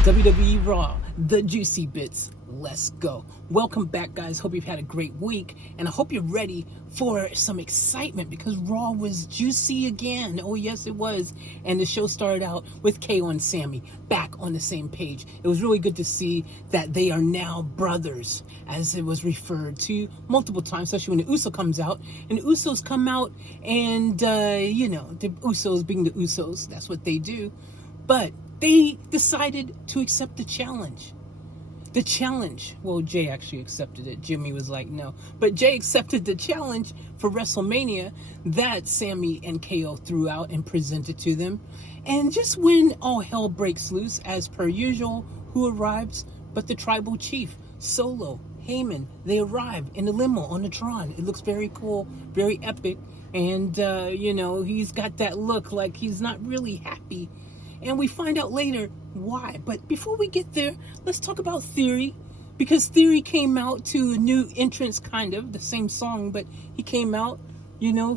WWE Raw, the juicy bits. Let's go. Welcome back, guys. Hope you've had a great week, and I hope you're ready for some excitement because Raw was juicy again. Oh, yes, it was. And the show started out with KO and Sami back on the same page. It was really good to see that they are now brothers, as it was referred to multiple times, especially when the Uso comes out. And the Usos come out, and, the Usos being the Usos, that's what they do. But they decided to accept the challenge. Well, Jay actually accepted it. Jimmy was like, no. But Jay accepted the challenge for WrestleMania that Sami and KO threw out and presented to them. And just when all hell breaks loose, as per usual, who arrives but the tribal chief, Solo, Heyman. They arrive in the limo on the Tron. It looks very cool, very epic. And, he's got that look like he's not really happy. And we find out later why. But before we get there, let's talk about Theory. Because Theory came out to a new entrance, kind of, the same song, but he came out,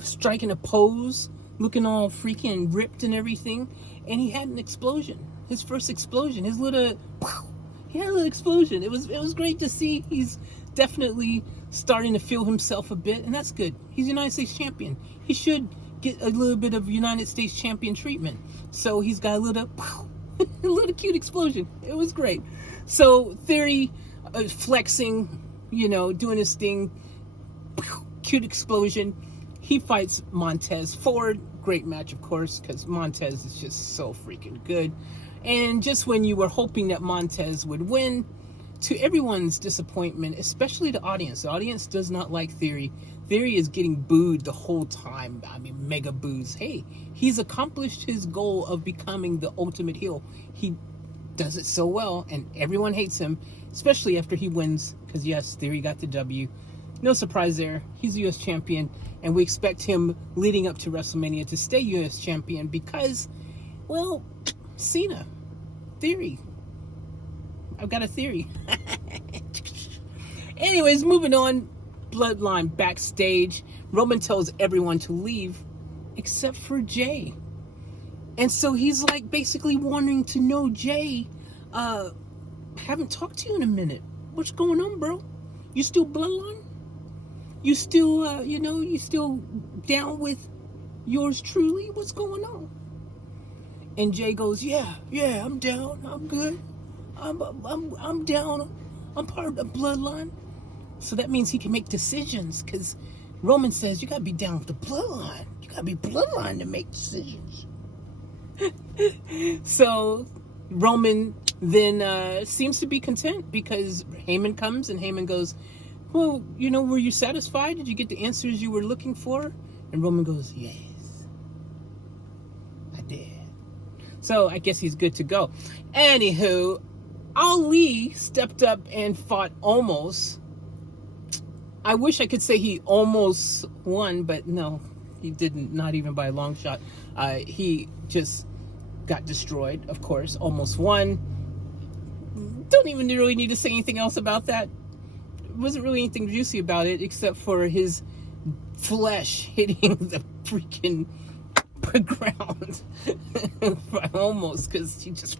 striking a pose, looking all freaking ripped and everything. And he had an explosion. His first explosion. He had a little explosion. It was great to see. He's definitely starting to feel himself a bit, and that's good. He's United States champion. He should get a little bit of United States champion treatment. So he's got a little cute explosion. It was great. So Theory flexing, doing his thing. Cute explosion. He fights Montez Ford. Great match, of course, because Montez is just so freaking good. And just when you were hoping that Montez would win, to everyone's disappointment, especially the audience does not like Theory. Theory is getting booed the whole time. I mean, mega boos. Hey, he's accomplished his goal of becoming the ultimate heel. He does it so well, and everyone hates him, especially after he wins, because yes, Theory got the W. No surprise there. He's U.S. champion, and we expect him leading up to WrestleMania to stay U.S. champion because, well, Cena, Theory. I've got a theory. Anyways, moving on. Bloodline backstage. Roman tells everyone to leave except for Jay. And so he's like basically wanting to know, Jay, haven't talked to you in a minute. What's going on, bro? You still bloodline? You still, you still down with yours truly? What's going on? And Jay goes, yeah, I'm down. I'm good. I'm down. I'm part of the bloodline. So that means he can make decisions, because Roman says you gotta be down with the bloodline. You gotta be bloodline to make decisions. So Roman then seems to be content because Heyman comes and Heyman goes, well, were you satisfied? Did you get the answers you were looking for? And Roman goes, yes, I did. So I guess he's good to go. Anywho, Ali stepped up and fought Omos. I wish I could say he almost won, but no, he didn't, not even by a long shot. He just got destroyed, of course. Almost won. Don't even really need to say anything else about that. There wasn't really anything juicy about it except for his flesh hitting the freaking ground. Almost, because he just...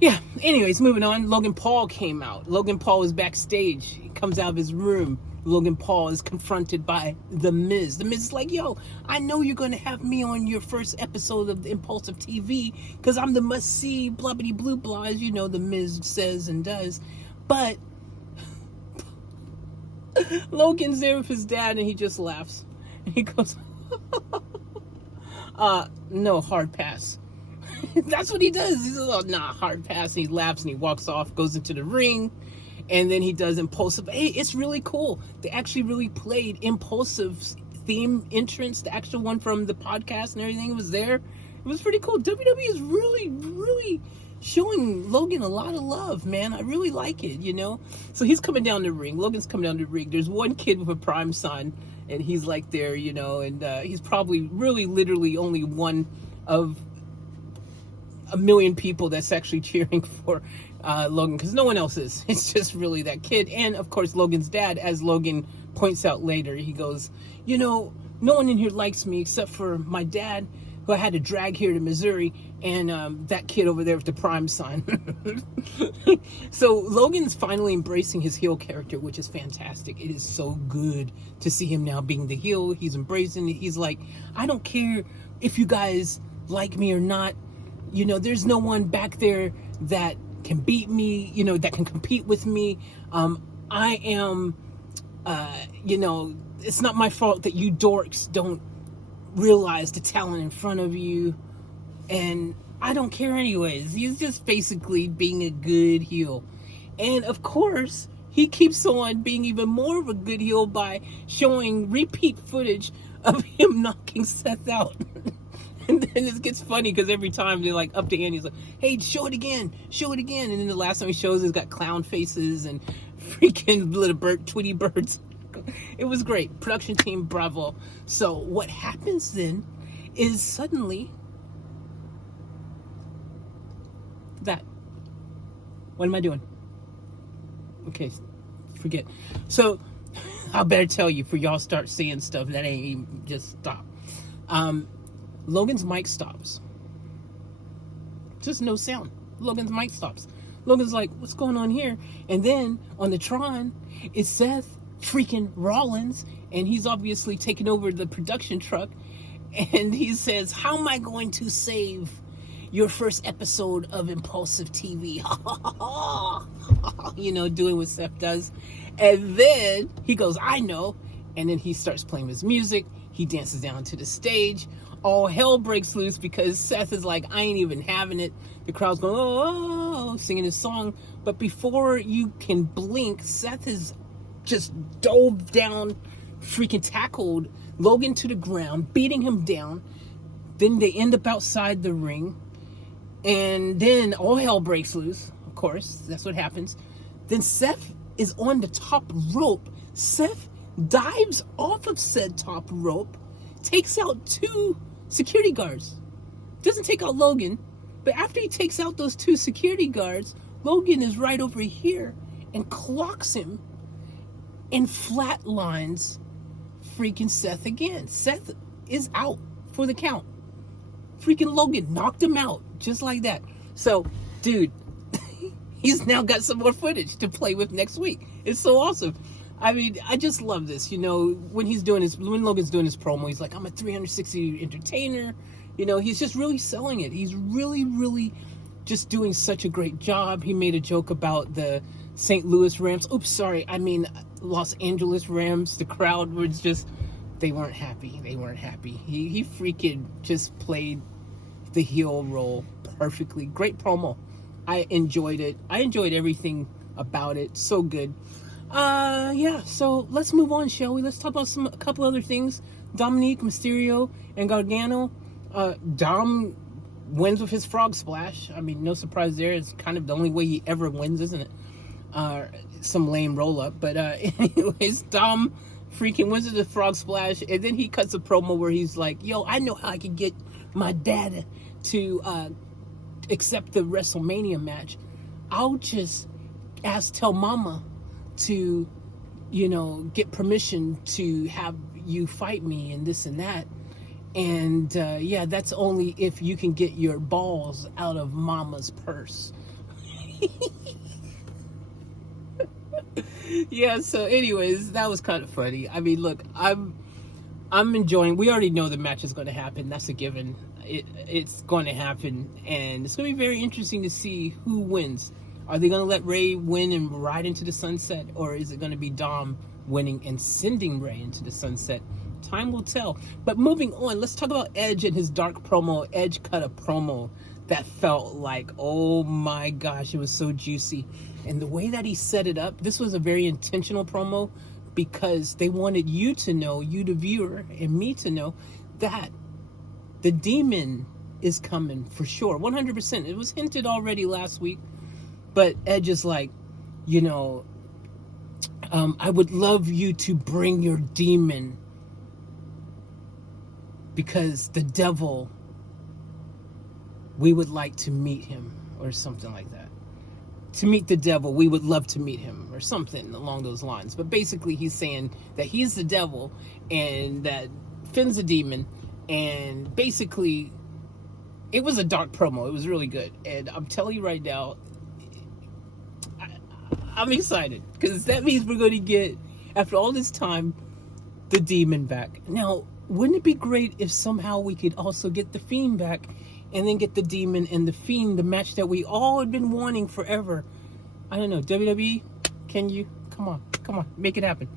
Yeah, anyways, moving on. Logan Paul came out. Logan Paul was backstage. He comes out of his room. Logan Paul is confronted by The Miz. The Miz is like, yo, I know you're going to have me on your first episode of the Impulsive TV because I'm the must-see, blubbity blue blah, as The Miz says and does. But Logan's there with his dad, and he just laughs. And he goes, no, hard pass. That's what he does. He says, oh, nah, hard pass. And he laughs and he walks off, goes into the ring, and then he does Impulsive. Hey, it's really cool. They actually really played Impulsive's theme entrance, the actual one from the podcast and everything was there. It was pretty cool. WWE is really, really showing Logan a lot of love, man. I really like it, So he's coming down the ring. Logan's coming down the ring. There's one kid with a prime son, and he's like there, and he's probably really literally only one of a million people that's actually cheering for Logan, because no one else is. It's just really that kid. And of course Logan's dad, as Logan points out later, he goes, no one in here likes me except for my dad, who I had to drag here to Missouri, and that kid over there with the prime sign. So Logan's finally embracing his heel character, which is fantastic. It is so good to see him now being the heel. He's embracing it. He's like, I don't care if you guys like me or not. You know, there's no one back there that can beat me, you know, that can compete with me. I am, you know, it's not my fault that you dorks don't realize the talent in front of you. And I don't care anyways. He's just basically being a good heel. And of course, he keeps on being even more of a good heel by showing repeat footage of him knocking Seth out. And then it gets funny because every time they're like up to Andy, he's like, hey, show it again. And then the last time he shows, he's got clown faces and freaking little Tweety birds. It was great. Production team, bravo. So what happens then is suddenly that. What am I doing? Okay, forget. So I better tell you for y'all start seeing stuff that ain't even, just stop. Logan's mic stops. Just no sound. Logan's mic stops. Logan's like, what's going on here? And then on the Tron, it's Seth freaking Rollins, and he's obviously taking over the production truck, and he says, how am I going to save your first episode of Impulsive TV? You know, doing what Seth does. And then he goes, I know. And then he starts playing his music. He dances down to the stage. All hell breaks loose because Seth is like, I ain't even having it. The crowd's going, oh, singing his song. But before you can blink, Seth has just dove down, freaking tackled Logan to the ground, beating him down. Then they end up outside the ring. And then all hell breaks loose. Of course, that's what happens. Then Seth is on the top rope. Seth dives off of said top rope, takes out 2 security guards. Doesn't take out Logan, but after he takes out those 2 security guards, Logan is right over here and clocks him and flatlines freaking Seth again. Seth is out for the count. Freaking Logan knocked him out just like that. So, dude, he's now got some more footage to play with next week. It's so awesome. I mean, I just love this. You know, when Logan's doing his promo, he's like, I'm a 360 entertainer. You know, he's just really selling it. He's really, really just doing such a great job. He made a joke about the St. Louis Rams. Oops, sorry. I mean, Los Angeles Rams. The crowd was just, they weren't happy. He freaking just played the heel role perfectly. Great promo. I enjoyed it. I enjoyed everything about it. So good. Yeah, so let's move on, shall we? Let's talk about a couple other things. Dominic Mysterio and Gargano. Dom wins with his frog splash. I mean, no surprise there. It's kind of the only way he ever wins, isn't it? Some lame roll up. But anyways, Dom freaking wins with the frog splash, and then he cuts a promo where he's like, yo, I know how I can get my dad to accept the WrestleMania match. I'll just tell mama to, you know, get permission to have you fight me and this and that. And yeah, that's only if you can get your balls out of mama's purse. Yeah, so anyways, that was kind of funny. I mean, look, I'm enjoying. We already know the match is going to happen. That's a given. It's going to happen, and it's going to be very interesting to see who wins. Are they going to let Ray win and ride into the sunset, or is it going to be Dom winning and sending Ray into the sunset? Time will tell. But moving on, let's talk about Edge and his dark promo. Edge cut a promo that felt like, oh my gosh, it was so juicy. And the way that he set it up, this was a very intentional promo because they wanted you to know, you the viewer, and me to know that the demon is coming for sure. 100%. It was hinted already last week. But Edge is like, you know, I would love you to bring your demon because the devil, we would like to meet him or something like that. To meet the devil, we would love to meet him or something along those lines. But basically he's saying that he's the devil and that Finn's a demon, and basically it was a dark promo. It was really good. And I'm telling you right now, I'm excited. Because that means we're going to get, after all this time, the Demon back. Now, wouldn't it be great if somehow we could also get the Fiend back and then get the Demon and the Fiend, the match that we all had been wanting forever? I don't know. WWE, can you? Come on, make it happen.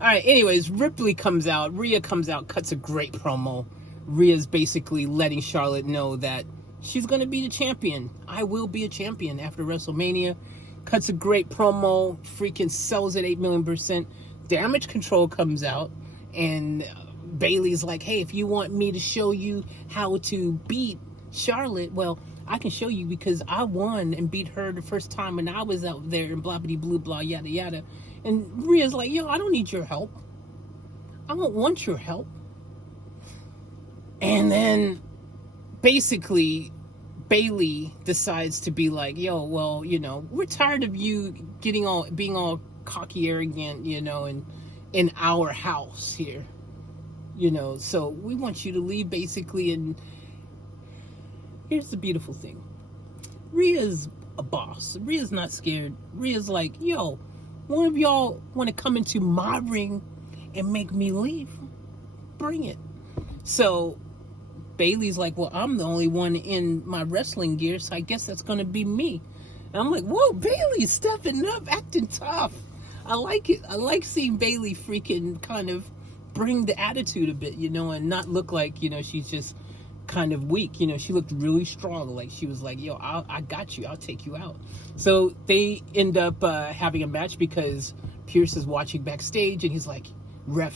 All right, anyways, Ripley comes out. Rhea comes out, cuts a great promo. Rhea's basically letting Charlotte know that she's going to be the champion. I will be a champion after WrestleMania. Cuts a great promo. Freaking sells it 8 million%. Damage Control comes out. And Bayley's like, hey, if you want me to show you how to beat Charlotte, well, I can show you because I won and beat her the first time when I was out there and blah, blah, blah, blah, yada, yada. And Rhea's like, yo, I don't need your help. I don't want your help. And then basically Bayley decides to be like, yo, well, you know, we're tired of you being all cocky, arrogant, you know, and in our house here, you know, so we want you to leave basically. And here's the beautiful thing. Rhea's a boss. Rhea's not scared. Rhea's like, yo, one of y'all want to come into my ring and make me leave? Bring it. So Bayley's like, well, I'm the only one in my wrestling gear, so I guess that's going to be me. And I'm like, whoa, Bayley stepping up, acting tough. I like it. I like seeing Bayley freaking kind of bring the attitude a bit, you know, and not look like, you know, she's just kind of weak. You know, she looked really strong. Like she was like, yo, I got you. I'll take you out. So they end up having a match because Pierce is watching backstage and he's like,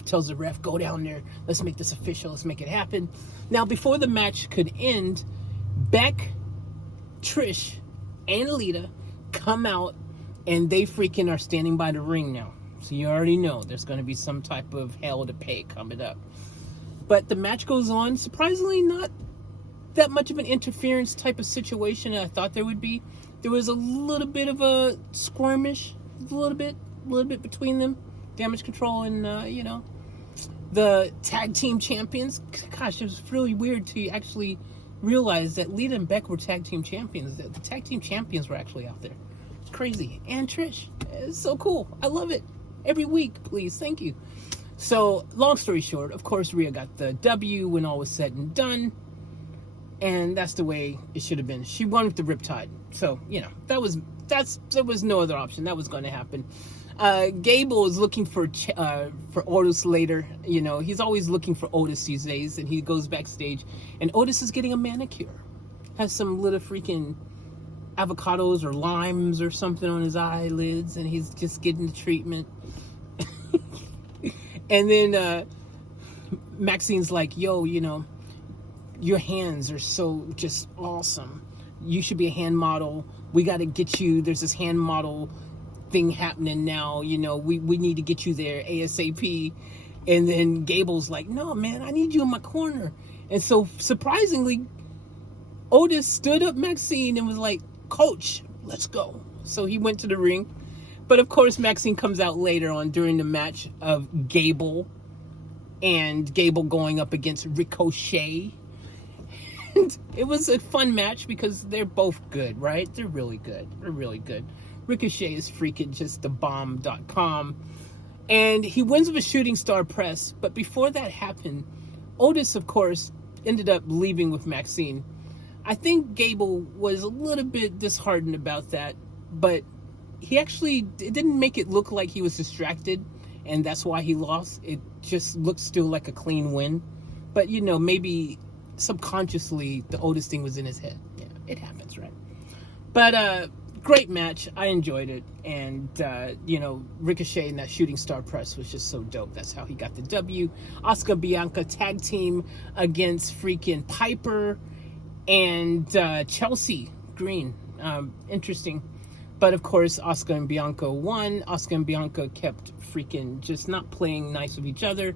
tells the ref, go down there. Let's make this official. Let's make it happen. Now, before the match could end, Beck, Trish, and Lita come out and they freaking are standing by the ring now. So you already know there's going to be some type of hell to pay coming up. But the match goes on. Surprisingly, not that much of an interference type of situation I thought there would be. There was a little bit of a skirmish, a little bit between them. Damage Control and, you know, the tag team champions. Gosh, it was really weird to actually realize that Lita and Beck were tag team champions. The tag team champions were actually out there. It's crazy. And Trish. It's so cool. I love it. Every week, please. Thank you. So, long story short, of course, Rhea got the W when all was said and done. And that's the way it should have been. She won with the Riptide. So, you know, there was no other option. That was going to happen. Gable is looking for Otis later. You know, he's always looking for Otis these days. And he goes backstage. And Otis is getting a manicure. Has some little freaking avocados or limes or something on his eyelids. And he's just getting the treatment. And then Maxine's like, yo, you know, your hands are so just awesome. You should be a hand model. We got to get you. There's this hand model thing happening now. You know, we need to get you there ASAP. And then Gable's like, no, man, I need you in my corner. And so surprisingly, Otis stood up Maxine and was like, coach, let's go. So he went to the ring. But of course, Maxine comes out later on during the match of Gable and Gable going up against Ricochet. And it was a fun match because they're both good, right? They're really good. They're really good. Ricochet is freaking just the bomb.com. And he wins with a shooting star press. But before that happened, Otis, of course, ended up leaving with Maxine. I think Gable was a little bit disheartened about that. But it didn't make it look like he was distracted. And that's why he lost. It just looked still like a clean win. But, you know, maybe subconsciously the Otis thing was in his head. Yeah, it happens, right? But great match. I enjoyed it. And, you know, Ricochet and that shooting star press was just so dope. That's how he got the W. Asuka Bianca tag team against freaking Piper and Chelsea Green. Interesting. But of course, Asuka and Bianca won. Asuka and Bianca kept freaking just not playing nice with each other.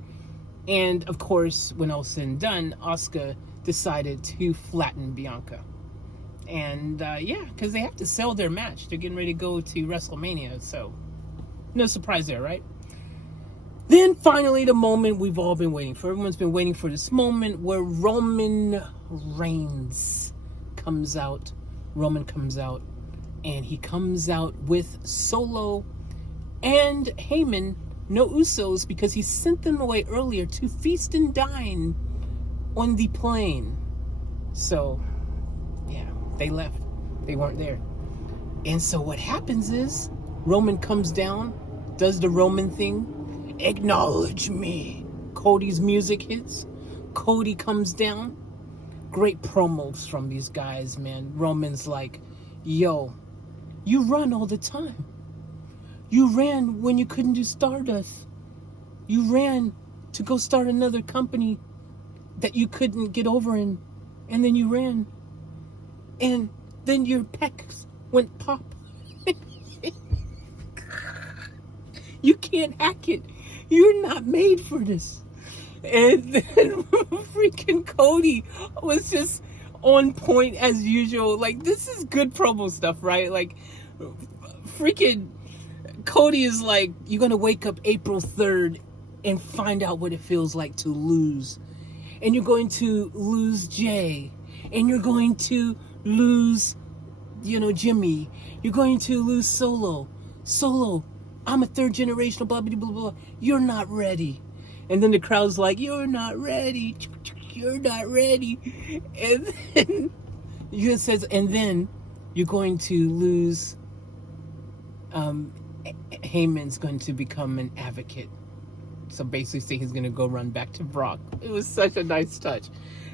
And of course, when all said and done, Asuka decided to flatten Bianca. And yeah, because they have to sell their match. They're getting ready to go to WrestleMania. So no surprise there, right? Then finally, the moment we've all been waiting for. Everyone's been waiting for this moment where Roman Reigns comes out, Roman comes out, and he comes out with Solo and Heyman, no Usos, because he sent them away earlier to feast and dine on the plane. So, yeah, they left. They weren't there. And so what happens is, Roman comes down, does the Roman thing, acknowledge me. Cody's music hits. Cody comes down. Great promos from these guys, man. Roman's like, yo, you run all the time. You ran when you couldn't do Stardust. You ran to go start another company that you couldn't get over in. And then you ran. And then your pecs went pop. You can't hack it. You're not made for this. And then freaking Cody was just on point as usual. Like, this is good promo stuff, right? Like, freaking Cody is like, you're going to wake up April 3rd and find out what it feels like to lose. And you're going to lose Jay. And you're going to lose, Jimmy. You're going to lose Solo. Solo, I'm a third generational, blah, blah, blah, blah. You're not ready. And then the crowd's like, you're not ready. You're not ready. And then it says, and then you're going to lose. Heyman's going to become an advocate. So basically saying he's going to go run back to Brock. It was such a nice touch.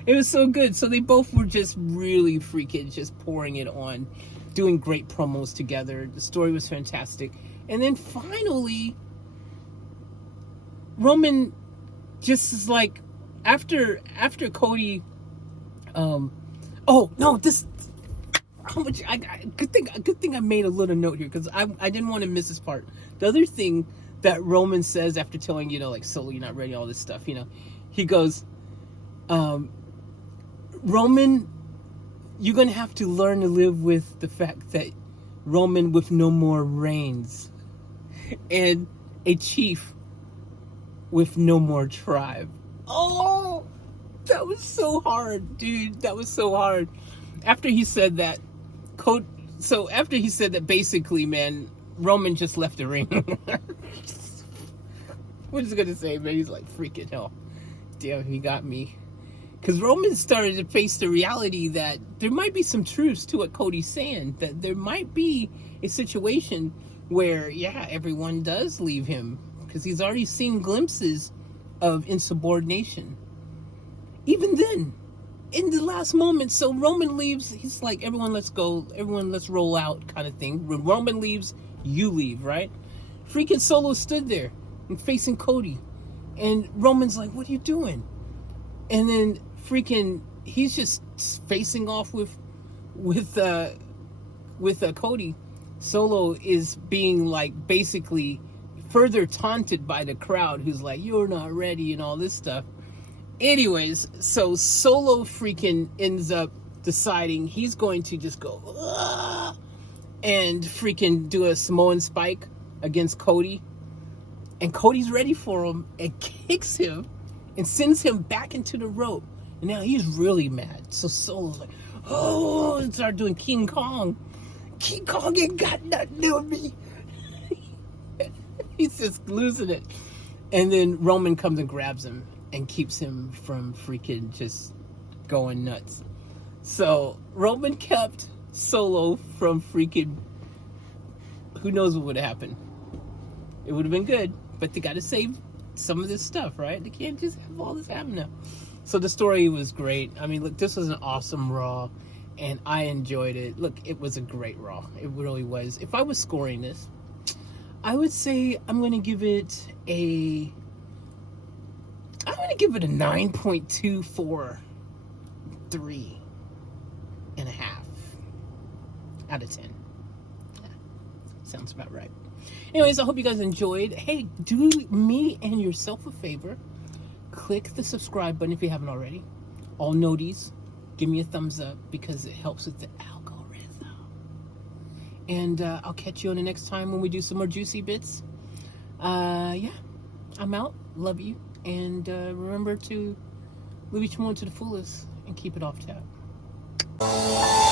It was so good. So they both were just really freaking just pouring it on, doing great promos together. The story was fantastic. And then finally, Roman just is like, after Cody, how much good thing I made a little note here, because I didn't want to miss this part. The other thing that Roman says after telling, like, Solo, you're not ready, all this stuff, he goes, Roman, you're gonna have to learn to live with the fact that Roman with no more reigns, and a chief with no more tribe. Oh, that was so hard, dude. That was so hard. After he said that, basically, man, Roman just left the ring. What is he gonna say, man? He's like, freaking hell. Damn, he got me. Because Roman started to face the reality that there might be some truths to what Cody's saying. That there might be a situation where, yeah, everyone does leave him. Because he's already seen glimpses of insubordination. Even then, in the last moment, so Roman leaves, he's like, everyone let's go, everyone let's roll out kind of thing. When Roman leaves, you leave, right? Freaking Solo stood there and facing Cody. And Roman's like, what are you doing? And then freaking, he's just facing off with Cody. Solo is being like basically further taunted by the crowd, who's like, you're not ready and all this stuff. Anyways, so Solo freaking ends up deciding he's going to just go and freaking do a Samoan spike against Cody. And Cody's ready for him and kicks him and sends him back into the rope. And now he's really mad. So Solo's like, oh, and start doing King Kong. King Kong ain't got nothing to do with me. He's just losing it. And then Roman comes and grabs him and keeps him from freaking just going nuts. So Roman kept Solo from freaking, who knows what would have happened. It would have been good, but they got to save some of this stuff, right? They can't just have all this happen now. So the story was great. I mean, look, this was an awesome Raw, and I enjoyed it. Look, it was a great Raw. It really was. If I was scoring this, I would say I'm going to give it a 9.243 and a half out of 10. Yeah, sounds about right. Anyways, I hope you guys enjoyed. Hey, do me and yourself a favor. Click the subscribe button if you haven't already. All noties, give me a thumbs up because it helps with the algorithm. And I'll catch you on the next time when we do some more juicy bits. Yeah, I'm out. Love you. And remember to live each moment to the fullest and keep it off tap. you.